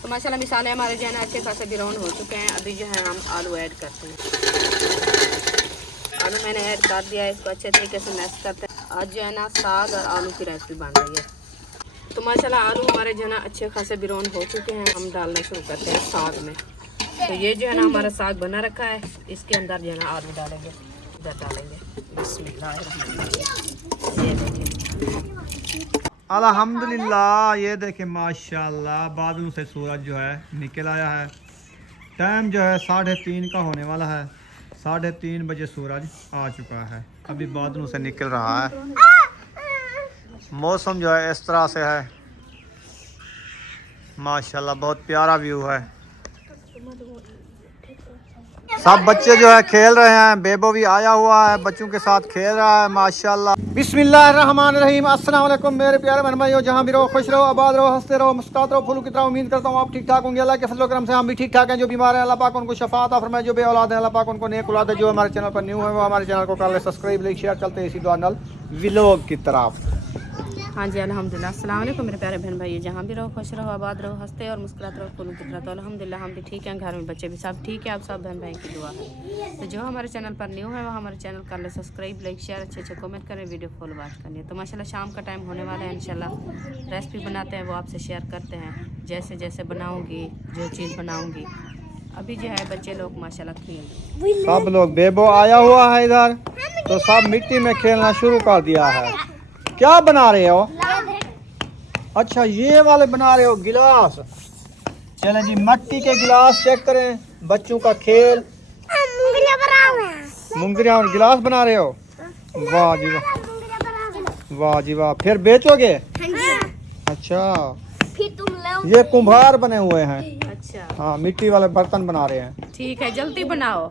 तो माशाल्लाह मिसाले हमारे जो है ना अच्छे खासे ब्राउन हो चुके हैं। अभी जो है हम आलू ऐड करते हैं। आलू मैंने ऐड कर दिया है, इसको अच्छे तरीके से मैश करते हैं। आज जो है ना साग और आलू की रेसिपी बन रही है। तो माशाल्लाह आलू हमारे जो है ना अच्छे खासे ब्राउन हो चुके हैं। हम डालना शुरू करते हैं साग में। तो ये जो है ना हमारा साग बना रखा है, इसके अंदर जो है ना आलू डालेंगे, इधर डालेंगे। बिस्मिल्लाहिर्रहमानिर्रहीम। ये देखिए अल्हम्दुलिल्लाह, ये देखें माशाल्लाह बादलों से सूरज जो है निकल आया है। टाइम जो है 3:30 का होने वाला है। 3:30 बजे सूरज आ चुका है। अभी बादलों से निकल रहा है। मौसम जो है इस तरह से है माशाल्लाह, बहुत प्यारा व्यू है। सब बच्चे जो है खेल रहे हैं। बेबो भी आया हुआ है, बच्चों के साथ खेल रहा है माशाल्लाह। बिस्मिल्लाहिर्रहमानिर्रहीम। अस्सलाम वालेकुम मेरे प्यारे बहन भाइयों, जहाँ भी रहो खुश रहो, आबाद रहो, हंसते रहो, मुस्कुराते रहो, फूलों की तरह। उम्मीद करता हूँ आप ठीक ठाक होंगे। अल्लाह के फजल करम से हम भी ठीक ठाक हैं। जो बीमार है अल्लाह पाक उनको शफा अता फरमाए, जो बे औलाद है अल्लाह पाक उनको नेक औलाद है। जो हमारे चैनल पर न्यू है वो हमारे चैनल को कर ले सब्सक्राइब, लाइक शेयर। चलते हैं इसी दुआ नाल व्लॉग की तरफ। हाँ जी अल्हम्दुलिल्लाह। अस्सलाम वालेकुम मेरे प्यारे बहन भाई, जहाँ भी रहो खुश रहो, आबाद रहो, हंसते और मुस्कुराते रहो, फूलों की तरह। तो अल्हम्दुलिल्लाह हम भी ठीक हैं, घर में बच्चे भी सब ठीक है। आप सब बहन भाई की दुआ है। तो जो हमारे चैनल पर न्यू है वो हमारे चैनल कर ले सब्सक्राइब, लाइक शेयर, अच्छे अच्छे कमेंट करें, वीडियो फॉलो वॉच करनी है। तो माशाल्लाह शाम का टाइम होने वाला है। इंशाल्लाह रेसिपी बनाते हैं वो आपसे शेयर करते हैं, जैसे जैसे बनाऊँगी, जो चीज़ बनाऊँगी। अभी जो है बच्चे लोग माशाल्लाह खेल, सब लोग, बेबो आया हुआ है इधर, तो सब मिट्टी में खेलना शुरू कर दिया है। क्या बना रहे हो? अच्छा ये वाले बना रहे हो गिलास। चलें जी, मिट्टी के गिलास चेक करें, बच्चों का खेल। मुंगरिया और गिलास बना रहे हो? वाह जी वाह, वाह जी वाह। फिर बेचोगे? अच्छा, फिर तुम ये कुम्हार बने हुए हैं। अच्छा हाँ, मिट्टी वाले बर्तन बना रहे हैं। ठीक है, जल्दी बनाओ,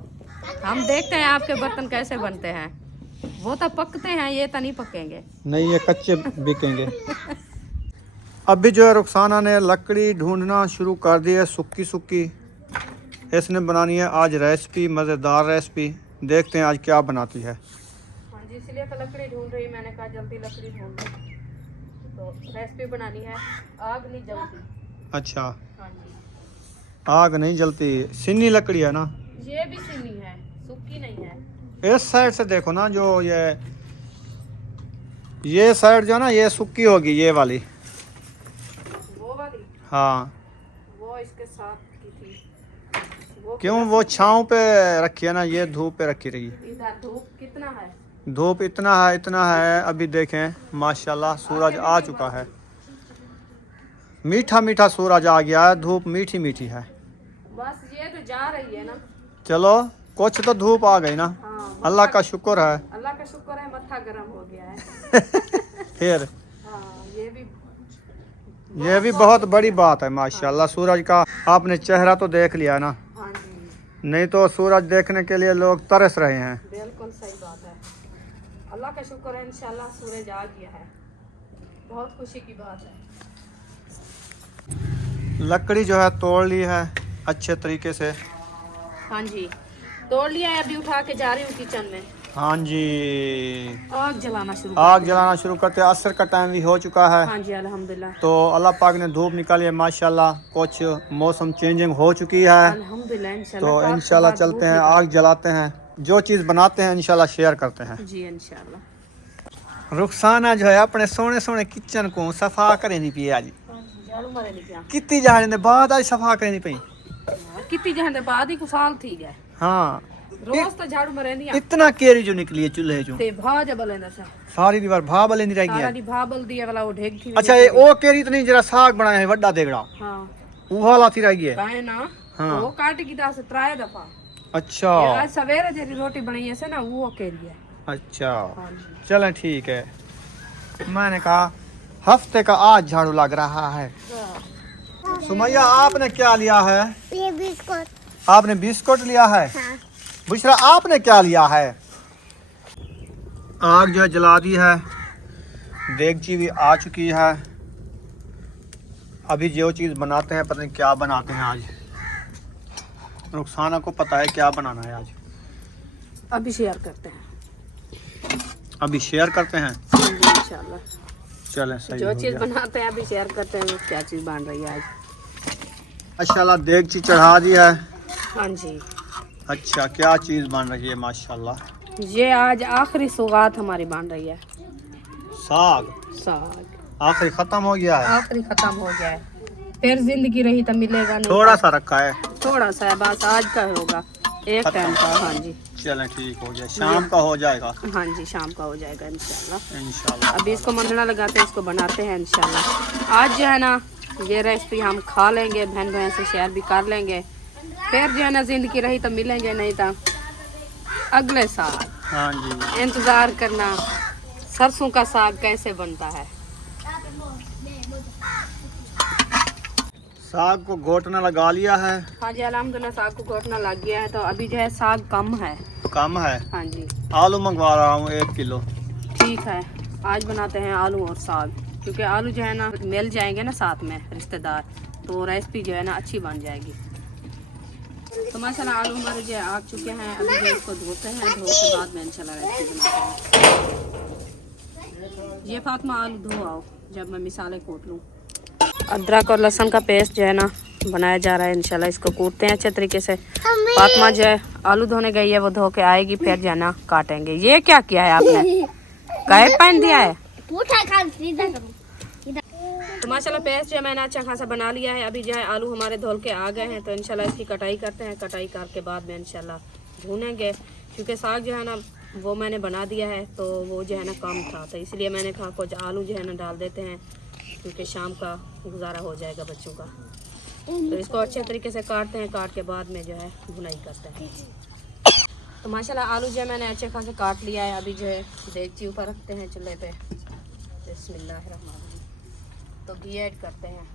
हम देखते हैं आपके बर्तन कैसे बनते हैं। वो तो पकते हैं, ये तो नहीं पकेंगे। नहीं, ये कच्चे बिकेंगे। अभी जो है रुखसाना ने लकड़ी ढूंढना शुरू कर दी है, सूखी सूखी। इसने बनानी है आज रेसिपी, मज़ेदार रेसिपी। देखते हैं आज क्या बनाती है। हाँ जी, इसलिए तो लकड़ी ढूंढ रही, मैंने कहा जल्दी लकड़ी ढूंढ लो। तो रेसिपी बनानी है, आग नहीं जलती। अच्छा, हाँ जी, आग नहीं जलती, सिन्नी लकड़ी है ना? ये भी सीनी है, सूखी नहीं है। इस साइड से देखो ना, जो ये साइड जो है ना, ये सूखी होगी, ये वाली। वो वाली, हाँ, वो इसके साथ की थी। वो क्यों? वो छाँव पे रखी है ना, ये धूप पे रखी रही। इधर धूप कितना है? धूप इतना है, इतना है। अभी देखें माशाल्लाह सूरज आ चुका है। मीठा मीठा सूरज आ गया है, धूप मीठी मीठी है। बस ये तो जा रही है ना। चलो, कुछ तो धूप आ गई ना। हाँ, अल्लाह का शुक्र है। अल्लाह का शुक्र है, मत्था गर्म हो गया है। फिर हाँ, ये भी बहुत बड़ी बात है माशाल्लाह। सूरज का आपने चेहरा तो देख लिया ना, हाँ जी, नहीं तो सूरज देखने के लिए लोग तरस रहे हैं। बिल्कुल सही बात है। अल्लाह का शुक्र है, इंशाल्लाह सूरज आ गया है, बहुत खुशी की बात है। लकड़ी जो है तोड़ ली है अच्छे तरीके से। हाँ जी, तोड़ लिया है, अभी उठा के जा रही हूँ किचन में। हाँ जी, आग जलाना शुरू आग जलाना शुरू करते हैं। असर का टाइम भी हो चुका है। हाँ जी अल्हम्दुलिल्लाह, तो अल्लाह पाक ने धूप निकाली है माशाल्लाह। कुछ मौसम चेंजिंग हो चुकी है, अल्हम्दुलिल्लाह। तो इंशाल्लाह इंशाल्लाह चलते हैं, आग जलाते हैं, जो चीज़ बनाते हैं इंशाल्लाह शेयर करते हैं। जी इंशाल्लाह। रुखसाना जो है अपने सोने सोने किचन को सफा करे नहीं पिए आज। झाड़ू मारे नहीं पिया, कितनी जाने दे बाद आज सफा करे नहीं पई। कितनी जहन दे बाद ही को साल थी गए। हाँ, रोज तो झाड़ू मारे नहीं इतना केरी जो निकली है चूल्हे जो, ते भाज बलेंदा सा सारी दीवार भा बले नहीं रह गई सारा है। दी भाबल दिया वाला वो ढेग थी। अच्छा, ये ओ केरी तो नहीं, जरा साग बनाया है वड्डा देगड़ा, हाँ वो वाला थी रह गई है। काहे ना, हाँ। वो काट की दास त्राए दफा। अच्छा ये आज सवेरे जेरी रोटी बनाई है से ना, वो केरी है। अच्छा, हाँ जी, चलें ठीक है। मैंने कहा हफ्ते का आज झाड़ू लग रहा है। सुमैया आपने क्या लिया है? ये बिस्कुट। आपने बिस्कुट लिया है। हाँ। बुशरा आपने क्या लिया है? आग जो है जला दी है, देगची भी आ चुकी है। अभी जो चीज़ बनाते हैं पता नहीं क्या बनाते हैं आज। रुखसाना को पता है क्या बनाना है आज। अभी शेयर करते हैं। अभी शेयर करते हैं, हाँ जी इंशाल्लाह। चलें सही जो हो चीज़ गया। बनाते हैं अभी शेयर करते हैं, वो क्या चीज़ बन रही है आज। माशाल्लाह देगची चढ़ा दी है। हाँ जी, अच्छा, क्या चीज़ बन रही है माशाल्लाह? ये आज आखिरी सौगात हमारी बन रही है। साग साग आखिरी खत्म हो गया है। आखिरी खत्म हो गया है, फिर जिंदगी रही तो मिलेगा नहीं। थोड़ा सा रखा है। थोड़ा सा है बस, आज का होगा, एक टाइम का। हाँ जी, चलें ठीक हो गया, शाम का हो जाएगा। हाँ जी, शाम का हो जाएगा इंशाल्लाह। इंशाल्लाह। अभी इसको मंदना लगाते हैं, इसको बनाते हैं इंशाल्लाह। आज जो है ना ये रेसिपी हम खा लेंगे, बहन बहन से शेयर भी कर लेंगे, फिर जो है ना जिंदगी रही तो मिलेंगे, नहीं तो अगले साल हाँ जी। इंतज़ार करना सरसों का साग कैसे बनता है। साग को घोटना लगा लिया है। हाँ जी, अल्हम्दुलिल्लाह साग को घोटना लग गया है। तो अभी जो है साग कम है। कम है। हाँ जी, आलू मंगवा रहा हूँ 1 किलो। ठीक है, आज बनाते हैं आलू और साग, क्योंकि आलू जो है ना मिल जाएंगे ना साथ में रिश्तेदार, तो रेसिपी जो है ना अच्छी बन जाएगी। तो माशाल्लाह आलू हमारे जो आ चुके हैं, अभी जो इसको धोते हैं, धो के बाद में इंशाल्लाह रेसिपी बनाते हैं। ये फातिमा आलू धो आओ, जब मैं मिसाले कूट लूँ। अदरक और लहसुन का पेस्ट जो है ना बनाया जा रहा है इंशाल्लाह, इसको कूटते हैं अच्छे तरीके से। फातिमा जो है आलू धोने गई है, वो धो के आएगी, फिर जो है ना काटेंगे। ये क्या किया है आपने, कैप पहन दिया है? तो माशाल्लाह पेस्ट जो है मैंने अच्छा खासा बना लिया है। अभी जो है आलू हमारे धोल के आ गए हैं, तो इंशाल्लाह इसकी कटाई करते हैं। कटाई करके बाद में इंशाल्लाह भूनेंगे, क्योंकि साग जो है ना वो मैंने बना दिया है, तो वो जो है ना कम था, तो इसलिए मैंने कहा कुछ आलू जो है ना डाल देते हैं, क्योंकि शाम का गुजारा हो जाएगा बच्चों का। तो इसको अच्छे तरीके से काटते हैं, काट के बाद में जो है भुनाई करते हैं। तो माशाल्लाह आलू जो है मैंने अच्छे खासे काट लिया है। अभी जो है देगची ऊपर रखते हैं चूल्हे पे। बिस्मिल्लाहिर्रहमानिर्रहीम। तो घी ऐड करते हैं।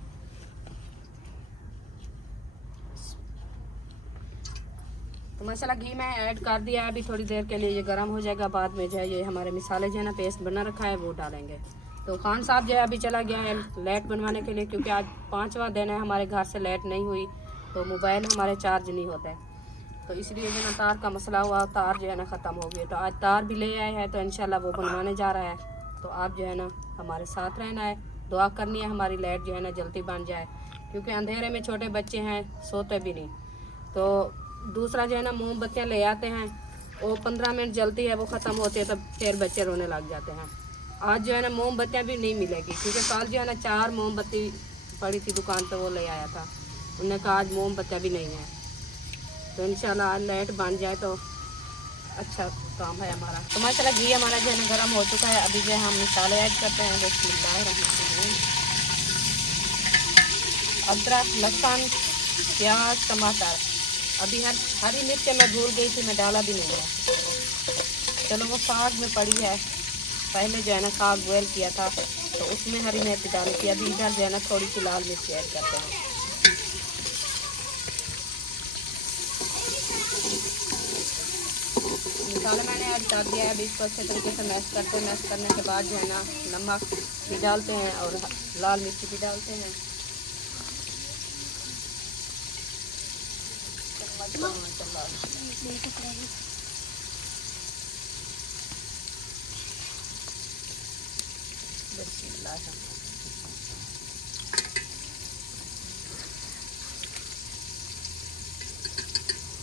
तो माशाल्लाह घी मैं ऐड कर दिया है। अभी थोड़ी देर के लिए ये गर्म हो जाएगा, बाद में जो है ये हमारे मिसाले जो है ना पेस्ट बना रखा है वो डालेंगे। तो खान साहब जो है अभी चला गया है लाइट बनवाने के लिए, क्योंकि आज 5वां दिन है हमारे घर से लाइट नहीं हुई, तो मोबाइल हमारे चार्ज नहीं होता है, तो इसलिए जो ना तार का मसला हुआ, तार जो है ना ख़त्म हो गया। तो आज तार भी ले आए हैं, तो इंशाल्लाह वो बनवाने जा रहा है। तो आप जो है ना हमारे साथ रहना है, दुआ करनी है हमारी लाइट जो है ना जल्दी बन जाए, क्योंकि अंधेरे में छोटे बच्चे हैं, सोते भी नहीं। तो दूसरा जो है ना मोमबत्तियाँ ले आते हैं, वो 15 मिनट जलती है, वो ख़त्म होती है, तब फिर बच्चे रोने लग जाते हैं। आज जो है ना मोमबत्तियाँ भी नहीं मिलेगी, क्योंकि कल जो है ना 4 मोमबत्ती पड़ी थी दुकान पे, वो ले आया था। उन्होंने कहा आज मोमबत्तियाँ भी नहीं हैं। तो इंशाल्लाह आज लाइट बन जाए तो अच्छा काम है हमारा। तो माशाल्लाह घी हमारा जो है ना गर्म हो चुका है। अभी जो है हम मसाले ऐड करते हैं। बिस्मिल्लाहिर्रहमानिर्रहीम। अदरक, लहसुन, प्याज, टमाटर। अभी हरी मिर्च मैं भूल गई थी, मैं डाला भी नहीं है। चलो वो साग में पड़ी है, पहले जो है ना साग बॉयल किया था तो उसमें हरी मिर्च डाली थी। अभी इधर जो है ना थोड़ी सी लाल मिर्च ऐड करते हैं। मसाला मैंने ऐड कर दिया है। अभी इसको अच्छे तरीके से मैश करते हैं। मैश करने के बाद जो है ना नमक भी डालते हैं और लाल मिर्च भी डालते हैं।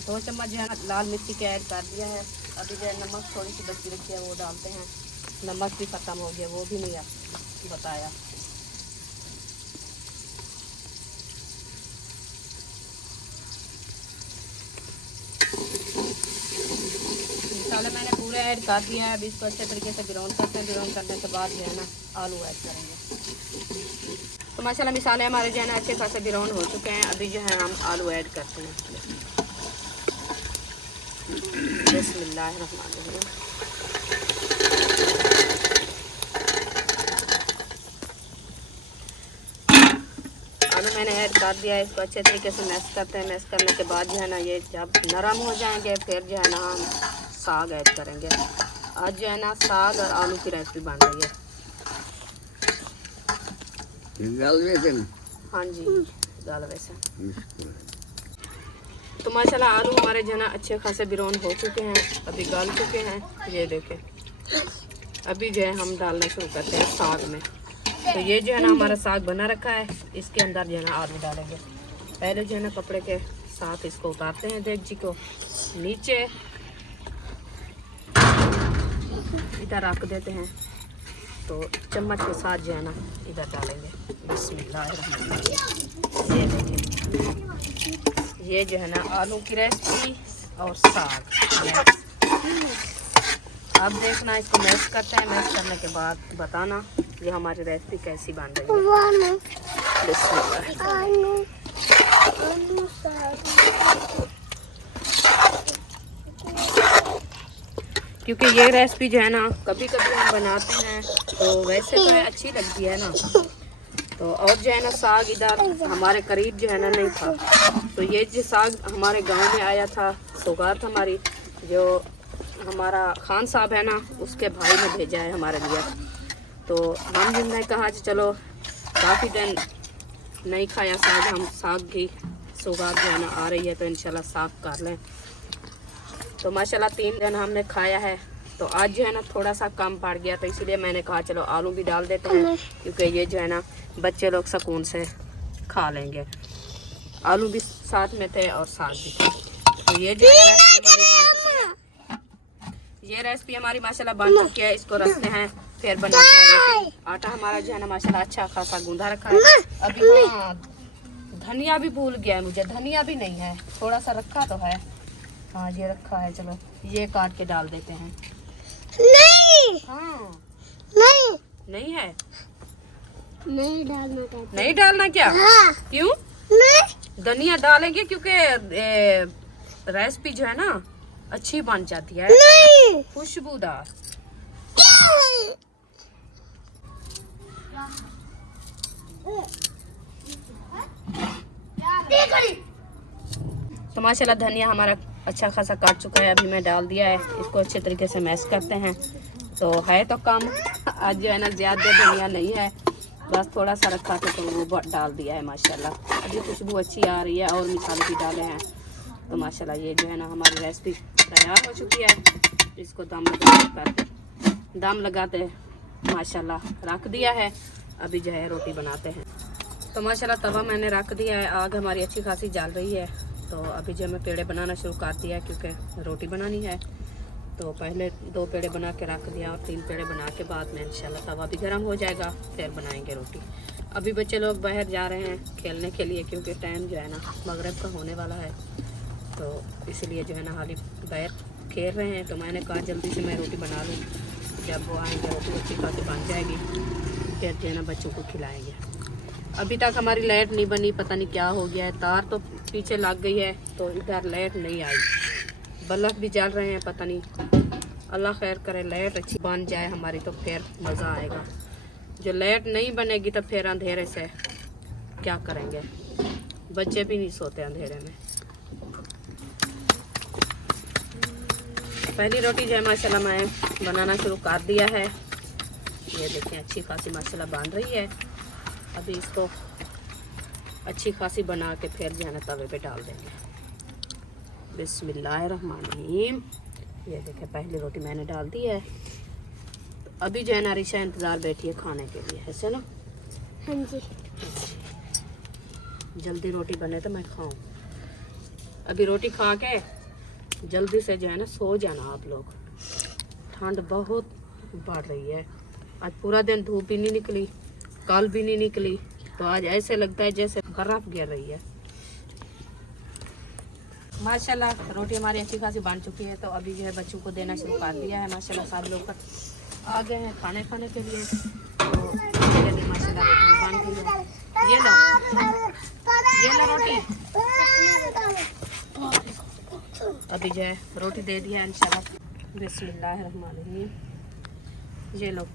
दो चम्मच जो है ना लाल मिर्ची के ऐड कर दिया है। अभी जो है नमक थोड़ी सी बची रखी है वो डालते हैं। नमक भी ख़त्म हो गया, वो भी नहीं बताया। मसाला मैंने पूरा ऐड कर दिया है। अभी इसको अच्छे तरीके से ब्राउन करते हैं। ब्राउन करने के बाद जो है ना आलू ऐड करेंगे। तो माशाल्लाह मसाले हमारे जो है ना अच्छे खासे ब्राउन हो चुके हैं। अभी जो है हम आलू ऐड करते हैं। बिस्मिल्लाहिर्रहमानिर्रहीम। आलू मैंने ऐड कर दिया है। इसको अच्छे तरीके से मैश करते हैं। मैश करने के बाद जो है ना ये जब नरम हो जाएंगे फिर जो है ना हम साग ऐड करेंगे। आज जो है ना साग और आलू की रेसिपी बन रही है। हाँ जी, दाल वैसे। तो माशाल्लाह आलू हमारे जो है ना अच्छे खासे ब्राउन हो चुके हैं, अभी गल चुके हैं। ये देखें, अभी जो है हम डालना शुरू करते हैं साग में। तो ये जो है ना हमारा साग बना रखा है, इसके अंदर जो है ना आलू डालेंगे। पहले जो है ना कपड़े के साथ इसको उतारते हैं देगची को नीचे, इधर रख देते हैं। तो चम्मच के साथ जो है ना इधर डालेंगे। बिस्मिल्लाहिर्रहमानिर्रहीम। ये देखिए, ये जो है ना आलू की रेसिपी और साग। अब देखना, इसको मैश करते हैं। मैश करने के बाद बताना ये हमारी रेसिपी कैसी बन रही है। बिस्मिल्लाह। क्योंकि ये रेसिपी जो है ना कभी कभी हम बनाते हैं तो वैसे तो है अच्छी लगती है ना, तो और जो है ना साग इधर हमारे करीब जो है ना नहीं था, तो ये जो साग हमारे गांव में आया था, सौगात हमारी जो हमारा खान साहब है ना उसके भाई ने भेजा है हमारे लिए। तो हम जिन्होंने कहा कि चलो काफ़ी दिन नहीं खाया साग, हम साग की सौगात जो है ना आ रही है तो इंशाल्लाह साग कर लें। तो माशाल्लाह 3 दिन हमने खाया है, तो आज जो है ना थोड़ा सा कम पड़ गया, तो इसलिए मैंने कहा चलो आलू भी डाल देते हैं, क्योंकि ये जो है ना बच्चे लोग सुकून से खा लेंगे। आलू भी साथ में थे और साग भी थे। तो ये जो है ये रेसिपी हमारी माशाल्लाह बन चुकी है। इसको रखते हैं फिर बनाते हैं। आटा हमारा जो है ना माशाल्लाह अच्छा खासा गूंधा रखा है। अभी हाँ, धनिया भी भूल गया है मुझे, धनिया भी नहीं है, थोड़ा सा रखा तो है। हाँ ये रखा है, चलो ये काट के डाल देते हैं। नहीं, हाँ नहीं, नहीं है, नहीं डालना था। नहीं डालना क्या? हाँ। क्यों नहीं, धनिया डालेंगे? क्योंकि रेसिपी जो है ना अच्छी बन जाती है, नहीं, खुशबूदार। तो माशाल्लाह धनिया हमारा अच्छा खासा काट चुका है, अभी मैं डाल दिया है। इसको अच्छे तरीके से मैश करते हैं। तो है तो कम, आज जो है ना ज़्यादा धनिया नहीं है, बस थोड़ा सा रखा था तो वो डाल दिया है माशाल्लाह। अभी खुशबू अच्छी आ रही है और मसाले भी डाले हैं। तो माशाल्लाह ये जो है ना हमारी रेसिपी तैयार हो चुकी है। इसको दम लगाते माशाल्लाह रख दिया है। अभी जो है रोटी बनाते हैं। तो माशाल्लाह तवा मैंने रख दिया है, आग हमारी अच्छी खासी जल रही है। तो अभी जो मैं पेड़े बनाना शुरू कर दिया है, क्योंकि रोटी बनानी है। तो पहले 2 पेड़े बना के रख दिया और 3 पेड़े बना के बाद में इंशाल्लाह तवा भी गर्म हो जाएगा, फिर बनाएंगे रोटी। अभी बच्चे लोग बाहर जा रहे हैं खेलने के लिए, क्योंकि टाइम जो है ना मगरिब का होने वाला है, तो इसलिए जो है ना हाली बाहर खेल रहे हैं। तो मैंने कहा जल्दी से मैं रोटी बना लूँ, जब वो आएंगे रोटी अच्छी खासी बन जाएगी, फिर जो है ना बच्चों को खिलाएँगे। अभी तक हमारी लाइट नहीं बनी, पता नहीं क्या हो गया है, तार तो पीछे लग गई है तो इधर लाइट नहीं आई। बल्ब भी जल रहे हैं, पता नहीं, अल्लाह खैर करे लाइट अच्छी बन जाए हमारी, तो फिर मज़ा आएगा। जो लाइट नहीं बनेगी तो फिर अंधेरे से क्या करेंगे, बच्चे भी नहीं सोते अंधेरे में। पहली रोटी जो है माशाल्लाह मैं बनाना शुरू कर दिया है। ये देखें अच्छी खासी माशाल्लाह बन रही है। अभी इसको अच्छी खासी बना के फिर जो है ना तवे पे डाल देंगे। बिस्मिल्लाहिर्रहमानिर्रहीम। ये देखें पहली रोटी मैंने डाल दी है। तो अभी जो है ना रिशा इंतज़ार बैठी है खाने के लिए, ऐसे ना? हाँ जी। जल्दी रोटी बने तो मैं खाऊं। अभी रोटी खा के जल्दी से जो है ना सो जाना आप लोग। ठंड बहुत बढ़ रही है। आज पूरा दिन धूप भी नहीं निकली, कल भी नहीं निकली, तो आज ऐसे लगता है जैसे बर्फ गिर रही है। माशाल्लाह रोटी हमारी अच्छी खासी बन चुकी है। तो अभी जो है बच्चों को देना शुरू कर दिया है। माशाल्लाह सब लोग आ गए हैं खाने के लिए। तो माशाल्लाह रोटी बन गई है। ये लो रोटी। अभी जो है रोटी दे दी है इंशाल्लाह। बिस्मिल्लाहिर्रहमानिर्रहीम। ये लो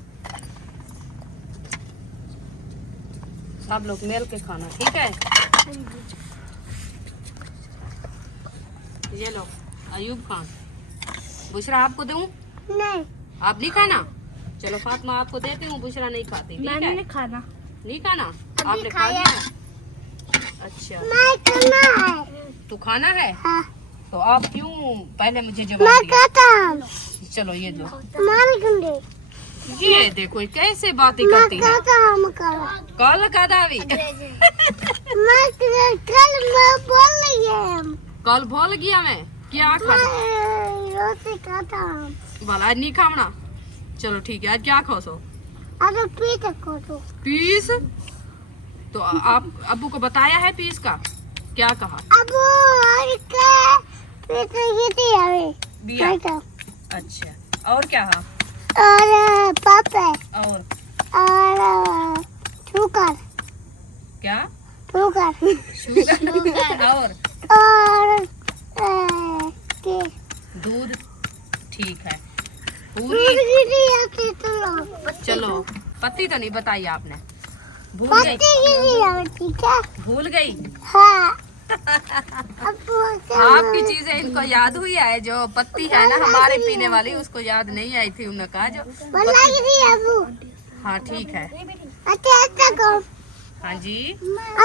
सब लोग मिल के खाना, ठीक है? ये लो अयूब खान। बुशरा आपको दूं? नहीं, आप नहीं खाना? चलो फातिमा आपको देती हूँ, बुशरा नहीं खाती, ठीक है? मैंने खाना। नहीं खाना? आपने खा खाया। लिया? अच्छा मैं खाना है। तू खाना है? हाँ। तो आप क्यों पहले मुझे मैं जवाब दिया? खाता हूँ। चलो ये दो। मार गंदे। ये देखो कैसे बातें करती है। मैं खाता हूँ। कल का दावी मैं कल मैं बोल रही है कल भूल गया मैं क्या खा मैं रोटी खाता हूँ भला आज नहीं खावना। चलो ठीक है, आज क्या खाओ सो? अरे पीछे को तो पीस। तो आप अब्बू को बताया है पीस का? क्या कहा? अब और क्या पीछे ये थी अरे बिया। तो अच्छा, और क्या है? और पापा और शुगर क्या? शुगर शुगर और के दूध। ठीक है। दूध पूरी। गिरी आती तो चलो पत्ती तो नहीं बताई आपने, भूल गई। पत्ती गिरी आती क्या? भूल गई। हाँ अब आपकी चीजें इनको याद हुई है, जो पत्ती है ना हमारे पीने वाली उसको याद नहीं आई थी। उन्होंने कहा जो बोला गिरी अबू हाँ ठीक है। अच्छा कौन हाँ जी।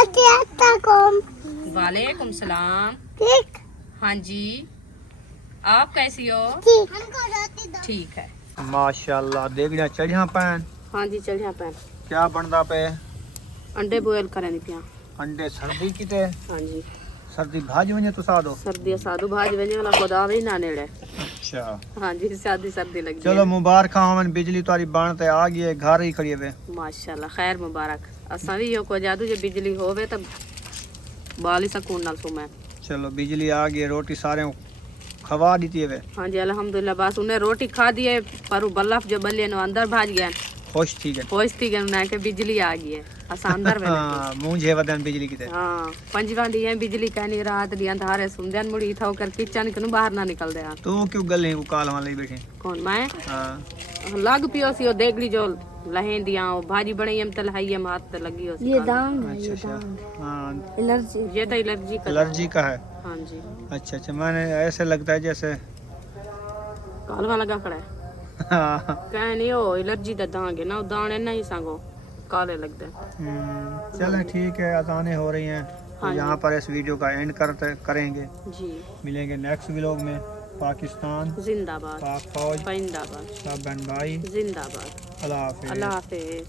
अच्छा कौन वालेकुम सलाम। ठीक हाँ जी, आप कैसी हो? ठीक ठीक है। माशाल्लाह देखना चढ़िया पैन हाँ जी, चढ़िया पैन क्या बनता पे अंडे बॉयल करें पिया। अंडे सर्दी की ते हाँ जी, सर्दी भाजी वने तो सादो। सर्दी साधु भाज वजे वाला खुदा भी ना नेड़े। अच्छा हाँ जी, सर्दी सर्दी लग चलो मुबारक हमन बिजली तारी बाण ते आ गई है, घर ही खड़ी है। माशाल्लाह, खैर मुबारक। असा भी यो को जादू जो बिजली होवे तब बाली सकून नाल सुमे। चलो बिजली आ गई, रोटी सारे खवा दी है। हाँ जी अल्हम्दुलिल्लाह। बस उन्हें रोटी खा दिए पर बल्लफ जो बल्ले नो अंदर भाज गया, खुश थी गए। पहुंचती गए उन्हें के बिजली आ गई है। असा अंदर में हाँ मुझे वदन बिजली की ते। हाँ पंजवा दी है बिजली कहनी रात दी अंधारे सुनदन मुड़ी था कर किचन कनु बाहर ना निकल दे। तू क्यों गले को काल वाले बैठे? कौन मैं? हाँ लग पियो सी ओ देगड़ी जो लहें दिया भाजी बनाई हम तल हाई हम हाथ ते लगी हो ये दाम है। अच्छा अच्छा हाँ एलर्जी, ये तो एलर्जी का। एलर्जी का है। हाँ जी, अच्छा अच्छा मैंने ऐसे लगता है जैसे कालवा लगा खड़ा है। हाँ। कह नहीं हो एलर्जी दा दांगे ना दाने नहीं संगो काले लगते। चलें ठीक है, अजानें हो रही हैं तो हाँ यहाँ पर इस वीडियो का एंड करेंगे। जी, मिलेंगे नेक्स्ट व्लॉग में। पाकिस्तान जिंदाबाद, पाक फौज जिंदाबाद, सब बहन भाई जिंदाबाद। अल्लाह हाफिज़। अल्लाह हाफिज।